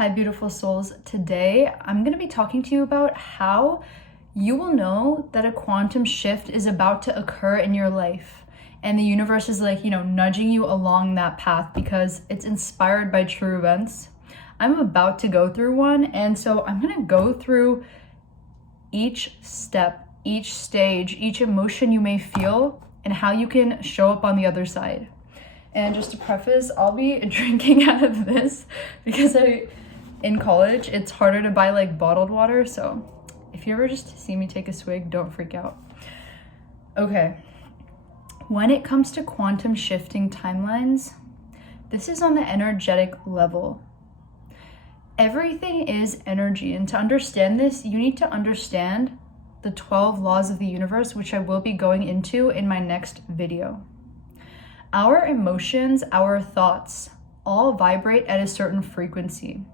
Hi, beautiful souls. Today, I'm going to be talking to you about how you will know that a quantum shift is about to occur in your life. And the universe is nudging you along that path because it's inspired by true events. I'm about to go through one. And so I'm going to go through each step, each stage, each emotion you may feel, and how you can show up on the other side. And just to preface, I'll be drinking out of this because in college, it's harder to buy bottled water. So if you ever just see me take a swig, don't freak out. Okay. When it comes to quantum shifting timelines, this is on the energetic level. Everything is energy. And to understand this, you need to understand the 12 laws of the universe, which I will be going into in my next video. Our emotions, our thoughts, all vibrate at a certain frequency.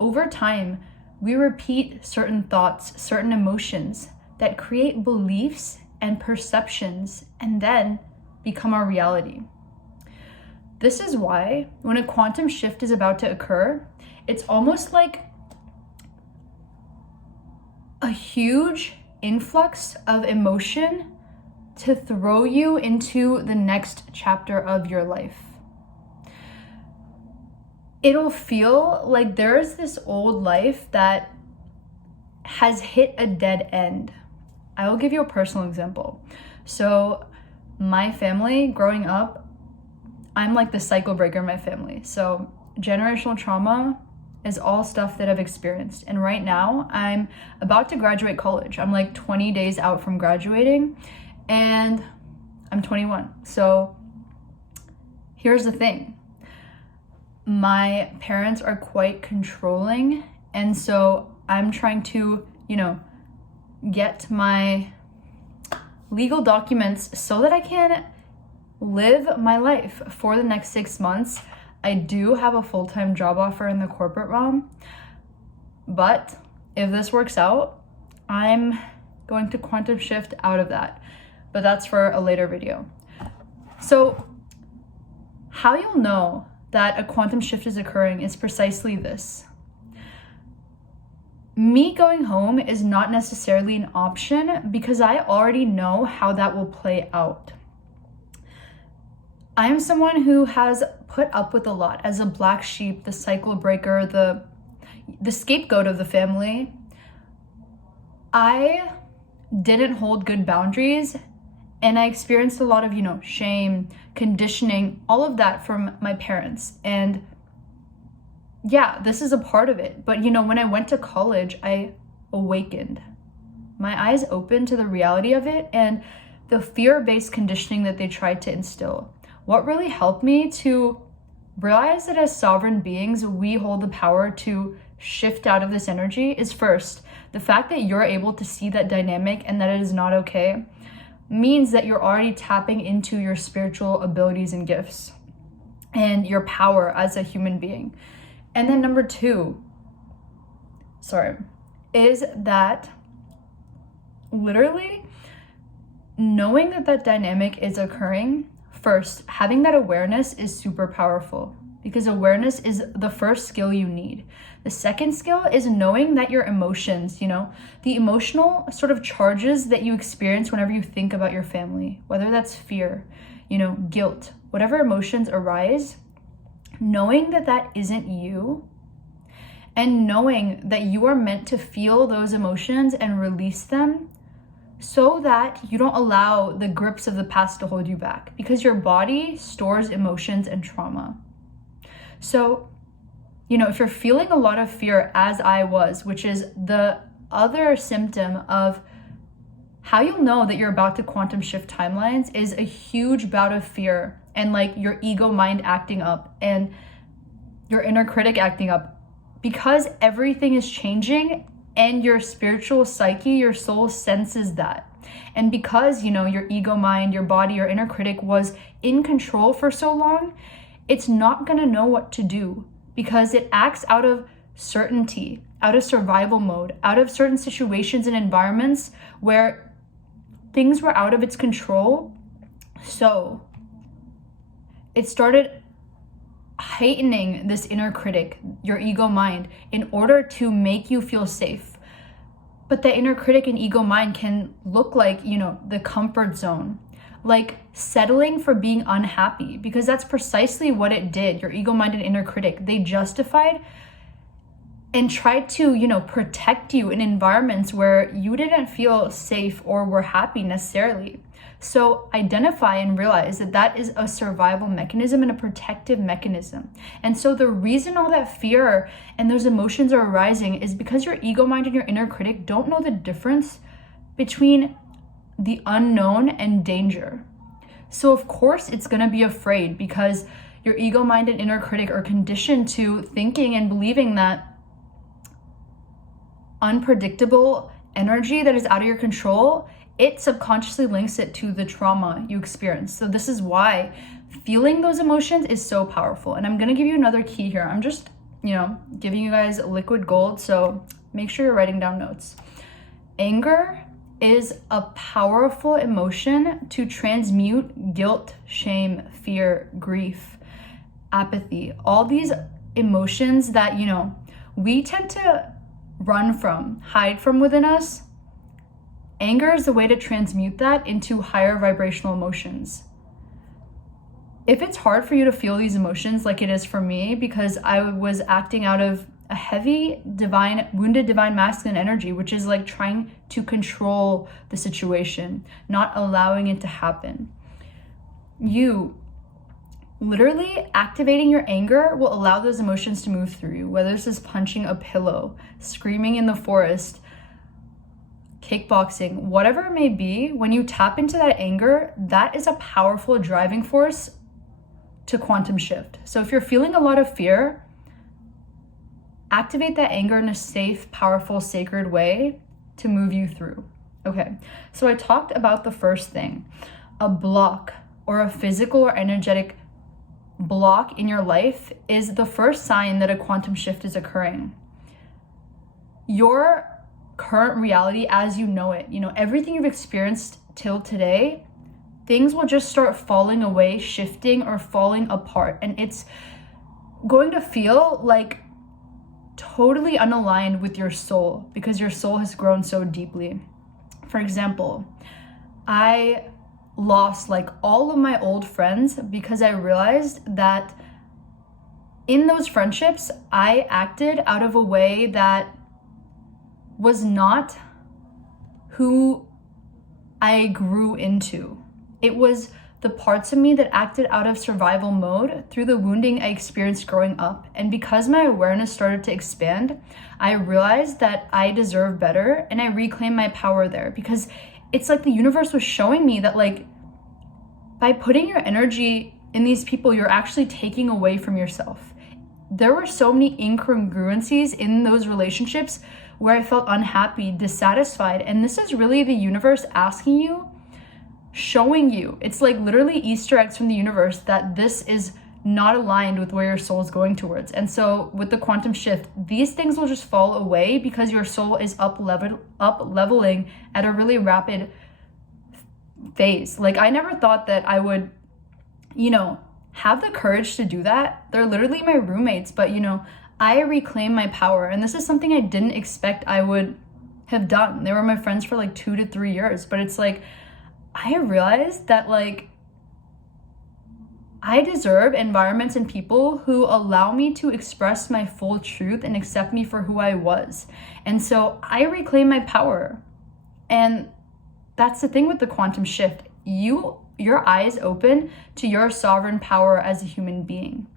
Over time, we repeat certain thoughts, certain emotions that create beliefs and perceptions and then become our reality. This is why when a quantum shift is about to occur, it's almost like a huge influx of emotion to throw you into the next chapter of your life. It'll feel like there's this old life that has hit a dead end. I will give you a personal example. So my family growing up, I'm like the cycle breaker in my family. So generational trauma is all stuff that I've experienced. And right now I'm about to graduate college. I'm 20 days out from graduating and I'm 21. So here's the thing. My parents are quite controlling. And so I'm trying to, get my legal documents so that I can live my life for the next 6 months. I do have a full-time job offer in the corporate realm, but if this works out, I'm going to quantum shift out of that, but that's for a later video. So how you'll know that a quantum shift is occurring is precisely this. Me going home is not necessarily an option because I already know how that will play out. I am someone who has put up with a lot as a black sheep, the cycle breaker, the scapegoat of the family. I didn't hold good boundaries and I experienced a lot of, shame, conditioning, all of that from my parents. And yeah, this is a part of it. But when I went to college, I awakened. My eyes opened to the reality of it and the fear-based conditioning that they tried to instill. What really helped me to realize that as sovereign beings, we hold the power to shift out of this energy is first, the fact that you're able to see that dynamic and that it is not okay means that you're already tapping into your spiritual abilities and gifts and your power as a human being. And then number two, is that literally knowing that dynamic is occurring. First, having that awareness is super powerful because awareness is the first skill you need. The second skill is knowing that your emotions, the emotional sort of charges that you experience whenever you think about your family, whether that's fear, guilt, whatever emotions arise, knowing that isn't you and knowing that you are meant to feel those emotions and release them so that you don't allow the grips of the past to hold you back because your body stores emotions and trauma. So, if you're feeling a lot of fear as I was, which is the other symptom of how you'll know that you're about to quantum shift timelines is a huge bout of fear and your ego mind acting up and your inner critic acting up because everything is changing and your spiritual psyche, your soul senses that. And because, your ego mind, your body, your inner critic was in control for so long, it's not going to know what to do because it acts out of certainty, out of survival mode, out of certain situations and environments where things were out of its control. So it started heightening this inner critic, your ego mind, in order to make you feel safe. But the inner critic and ego mind can look like, the comfort zone, like settling for being unhappy, because that's precisely what it did. Your ego mind and inner critic, they justified and tried to, protect you in environments where you didn't feel safe or were happy necessarily. So identify and realize that that is a survival mechanism and a protective mechanism. And so the reason all that fear and those emotions are arising is because your ego mind and your inner critic don't know the difference between the unknown and danger. So of course it's going to be afraid, because your ego mind and inner critic are conditioned to thinking and believing that unpredictable energy that is out of your control, it subconsciously links it to the trauma you experienced. So this is why feeling those emotions is so powerful. And I'm going to give you another key here. I'm just, giving you guys liquid gold. So make sure you're writing down notes. Anger is a powerful emotion to transmute guilt, shame, fear, grief, apathy, all these emotions that, we tend to run from, hide from within us. Anger is a way to transmute that into higher vibrational emotions. If it's hard for you to feel these emotions like it is for me, because I was acting out of a heavy wounded divine masculine energy, which is like trying to control the situation, not allowing it to happen. You literally activating your anger will allow those emotions to move through you, whether this is punching a pillow, screaming in the forest, kickboxing, whatever it may be. When you tap into that anger, that is a powerful driving force to quantum shift. So if you're feeling a lot of fear, activate that anger in a safe, powerful, sacred way to move you through. Okay, so I talked about the first thing. A block or a physical or energetic block in your life is the first sign that a quantum shift is occurring. Your current reality as you know it, everything you've experienced till today, things will just start falling away, shifting, or falling apart. And it's going to feel like totally unaligned with your soul, because your soul has grown so deeply. For example, I lost like all of my old friends because I realized that in those friendships, I acted out of a way that was not who I grew into. It was the parts of me that acted out of survival mode through the wounding I experienced growing up. And because my awareness started to expand, I realized that I deserve better, and I reclaimed my power there, because it's like the universe was showing me that like by putting your energy in these people, you're actually taking away from yourself. There were so many incongruencies in those relationships where I felt unhappy, dissatisfied. And this is really the universe asking you, showing you. It's like literally Easter eggs from the universe that this is not aligned with where your soul is going towards. And so with the quantum shift, these things will just fall away because your soul is up leveling at a really rapid phase. Like I never thought that I would, have the courage to do that. They're literally my roommates, but I reclaim my power. And this is something I didn't expect I would have done. They were my friends for like 2 to 3 years, but it's like, I realized that like I deserve environments and people who allow me to express my full truth and accept me for who I was. And so I reclaim my power. And that's the thing with the quantum shift. Your eyes open to your sovereign power as a human being.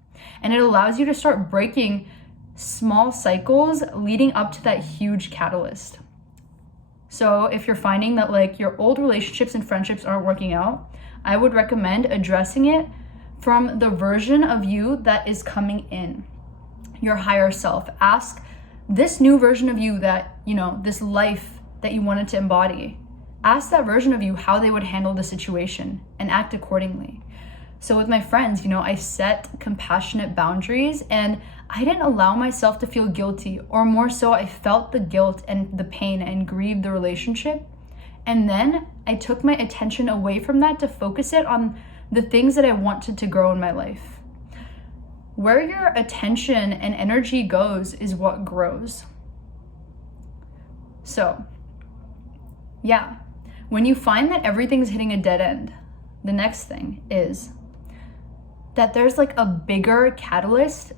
And it allows you to start breaking small cycles leading up to that huge catalyst. So if you're finding that like your old relationships and friendships aren't working out, I would recommend addressing it from the version of you that is coming in, your higher self. Ask this new version of you that, this life that you wanted to embody. Ask that version of you how they would handle the situation and act accordingly. So with my friends, I set compassionate boundaries, and I didn't allow myself to feel guilty, or more so, I felt the guilt and the pain and grieved the relationship. And then I took my attention away from that to focus it on the things that I wanted to grow in my life. Where your attention and energy goes is what grows. So, yeah, when you find that everything's hitting a dead end, the next thing is that there's like a bigger catalyst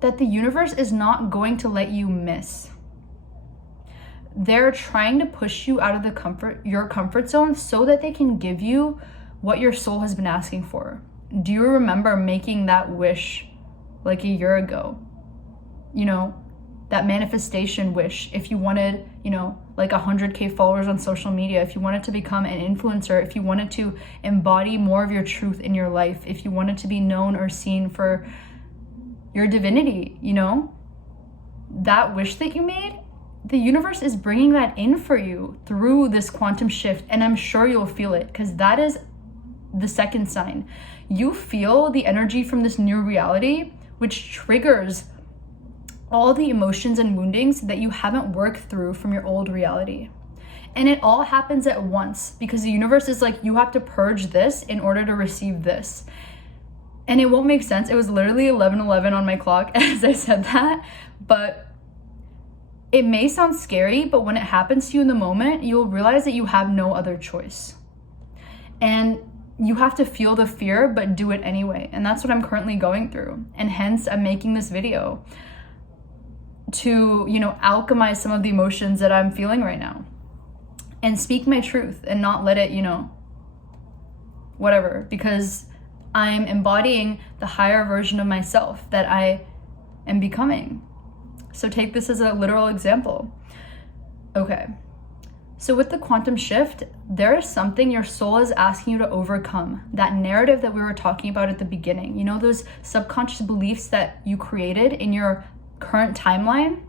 that the universe is not going to let you miss. They're trying to push you out of your comfort zone so that they can give you what your soul has been asking for. Do you remember making that wish like a year ago? You know, that manifestation wish. If you wanted, you know, like 100K followers on social media, if you wanted to become an influencer, if you wanted to embody more of your truth in your life, if you wanted to be known or seen for your divinity, you know, that wish that you made, the universe is bringing that in for you through this quantum shift. And I'm sure you'll feel it, because that is the second sign. You feel the energy from this new reality, which triggers all the emotions and woundings that you haven't worked through from your old reality. And it all happens at once, because the universe is like, you have to purge this in order to receive this. And it won't make sense. It was literally 11:11 on my clock as I said that, but it may sound scary, but when it happens to you in the moment, you'll realize that you have no other choice. And you have to feel the fear, but do it anyway. And that's what I'm currently going through. And hence I'm making this video to, you know, alchemize some of the emotions that I'm feeling right now and speak my truth and not let it, you know, whatever, because I'm embodying the higher version of myself that I am becoming. So take this as a literal example. Okay. So with the quantum shift, there is something your soul is asking you to overcome. That narrative that we were talking about at the beginning, you know, those subconscious beliefs that you created in your current timeline,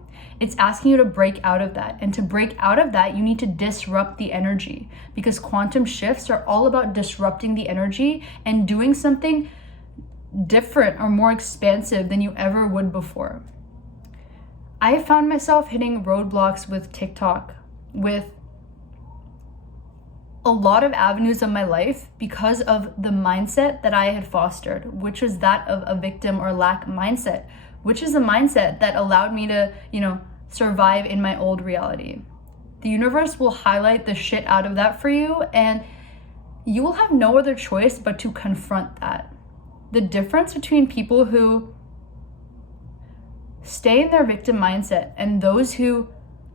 it's asking you to break out of that. And to break out of that, you need to disrupt the energy, because quantum shifts are all about disrupting the energy and doing something different or more expansive than you ever would before. I found myself hitting roadblocks with TikTok, with a lot of avenues of my life, because of the mindset that I had fostered, which was that of a victim or lack mindset, which is a mindset that allowed me to, you know, survive in my old reality. The universe will highlight the shit out of that for you, and you will have no other choice but to confront that. The difference between people who stay in their victim mindset and those who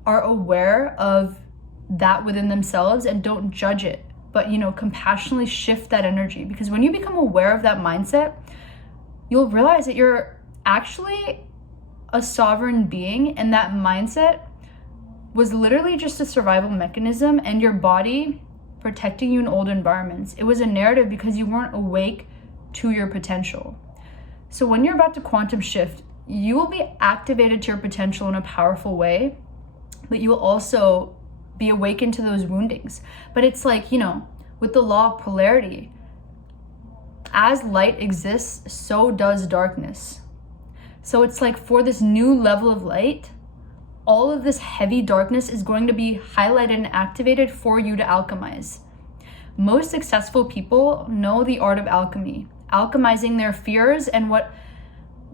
are aware of that within themselves and don't judge it, but, you know, compassionately shift that energy. Because when you become aware of that mindset, you'll realize that you're actually a sovereign being, and that mindset was literally just a survival mechanism and your body protecting you in old environments. It was a narrative because you weren't awake to your potential. So when you're about to quantum shift, you will be activated to your potential in a powerful way, but you will also be awakened to those woundings. But it's like, you know, with the law of polarity, as light exists, so does darkness. So it's like, for this new level of light, all of this heavy darkness is going to be highlighted and activated for you to alchemize. Most successful people know the art of alchemy, alchemizing their fears and what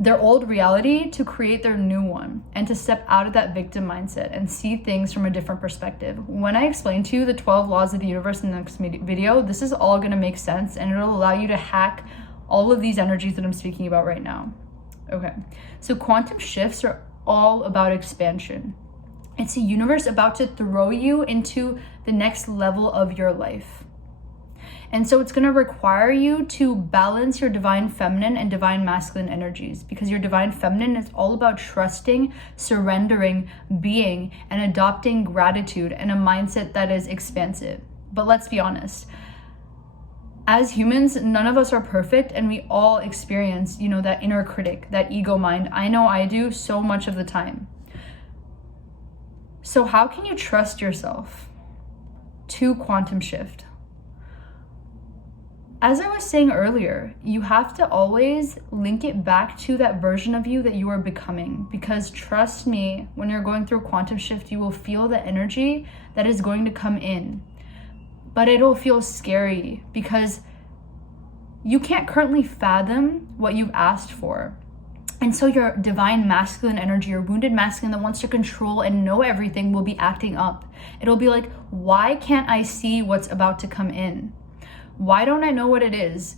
their old reality to create their new one, and to step out of that victim mindset and see things from a different perspective. When I explain to you the 12 laws of the universe in the next video, this is all going to make sense, and it'll allow you to hack all of these energies that I'm speaking about right now. Okay, so quantum shifts are all about expansion. It's the universe about to throw you into the next level of your life. And so it's going to require you to balance your divine feminine and divine masculine energies, because your divine feminine is all about trusting, surrendering, being, and adopting gratitude and a mindset that is expansive. But let's be honest, as humans, none of us are perfect, and we all experience, you know, that inner critic, that ego mind. I know I do so much of the time. So how can you trust yourself to quantum shift? As I was saying earlier, you have to always link it back to that version of you that you are becoming, because trust me, when you're going through quantum shift, you will feel the energy that is going to come in, but it'll feel scary, because you can't currently fathom what you've asked for. And so your divine masculine energy, your wounded masculine that wants to control and know everything, will be acting up. It'll be like, why can't I see what's about to come in? Why don't I know what it is?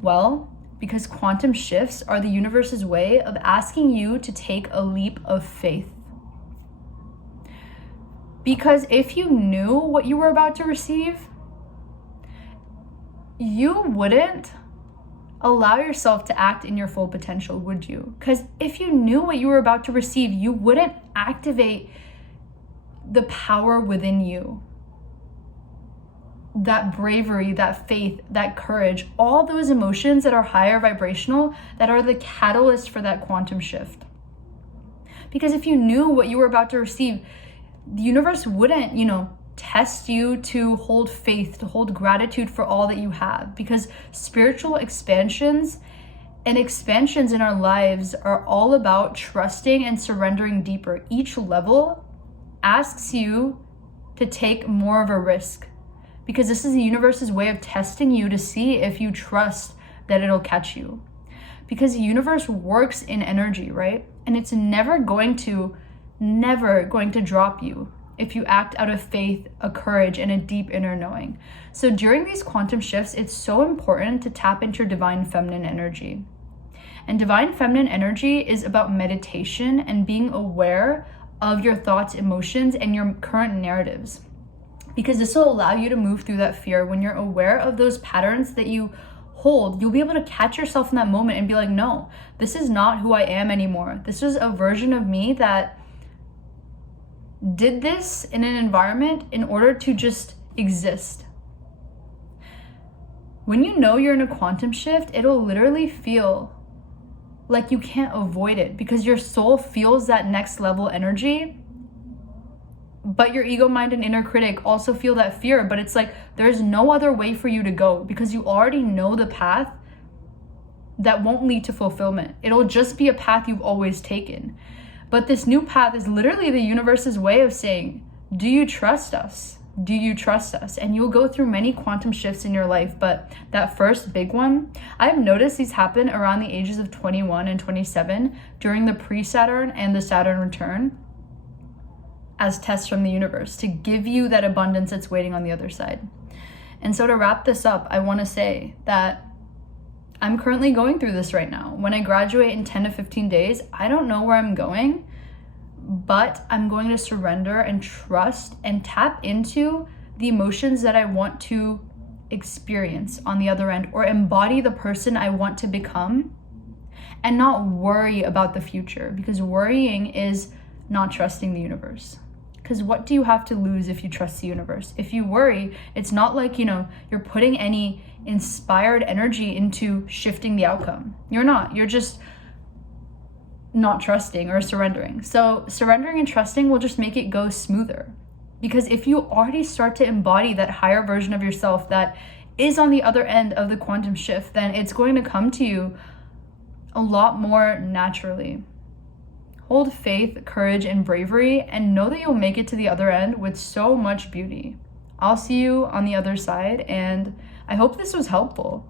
Well, because quantum shifts are the universe's way of asking you to take a leap of faith. Because if you knew what you were about to receive, you wouldn't allow yourself to act in your full potential, would you? Because if you knew what you were about to receive, you wouldn't activate the power within you. That bravery, that faith, that courage, all those emotions that are higher vibrational, that are the catalyst for that quantum shift. Because if you knew what you were about to receive, the universe wouldn't, test you to hold faith, to hold gratitude for all that you have, because spiritual expansions and expansions in our lives are all about trusting and surrendering deeper. Each level asks you to take more of a risk, because this is the universe's way of testing you to see if you trust that it'll catch you. Because the universe works in energy, right? And it's never going to drop you if you act out of faith, a courage, and a deep inner knowing. So during these quantum shifts, it's so important to tap into your divine feminine energy. And divine feminine energy is about meditation and being aware of your thoughts, emotions, and your current narratives. Because this will allow you to move through that fear. When you're aware of those patterns that you hold, you'll be able to catch yourself in that moment and be like, no, this is not who I am anymore. This is a version of me that did this in an environment in order to just exist. When you know you're in a quantum shift, it'll literally feel like you can't avoid it, because your soul feels that next level energy, but your ego mind and inner critic also feel that fear. But it's like there's no other way for you to go, because you already know the path that won't lead to fulfillment. It'll just be a path you've always taken. But this new path is literally the universe's way of saying, do you trust us? Do you trust us? And you'll go through many quantum shifts in your life, but that first big one, I've noticed these happen around the ages of 21 and 27 during the pre-Saturn and the Saturn return as tests from the universe to give you that abundance that's waiting on the other side. And so to wrap this up, I want to say that I'm currently going through this right now. When I graduate in 10 to 15 days, I don't know where I'm going, but I'm going to surrender and trust and tap into the emotions that I want to experience on the other end, or embody the person I want to become, and not worry about the future, because worrying is not trusting the universe. Because what do you have to lose if you trust the universe? If you worry, it's not like, you're putting any inspired energy into shifting the outcome. You're not. You're just not trusting or surrendering. So surrendering and trusting will just make it go smoother. Because if you already start to embody that higher version of yourself that is on the other end of the quantum shift, then it's going to come to you a lot more naturally. Hold faith, courage, and bravery, and know that you'll make it to the other end with so much beauty. I'll see you on the other side, and I hope this was helpful.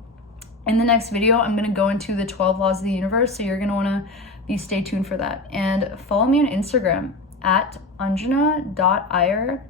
In the next video, I'm going to go into the 12 laws of the universe, so you're going to want to stay tuned for that. And follow me on Instagram at anjana.iyer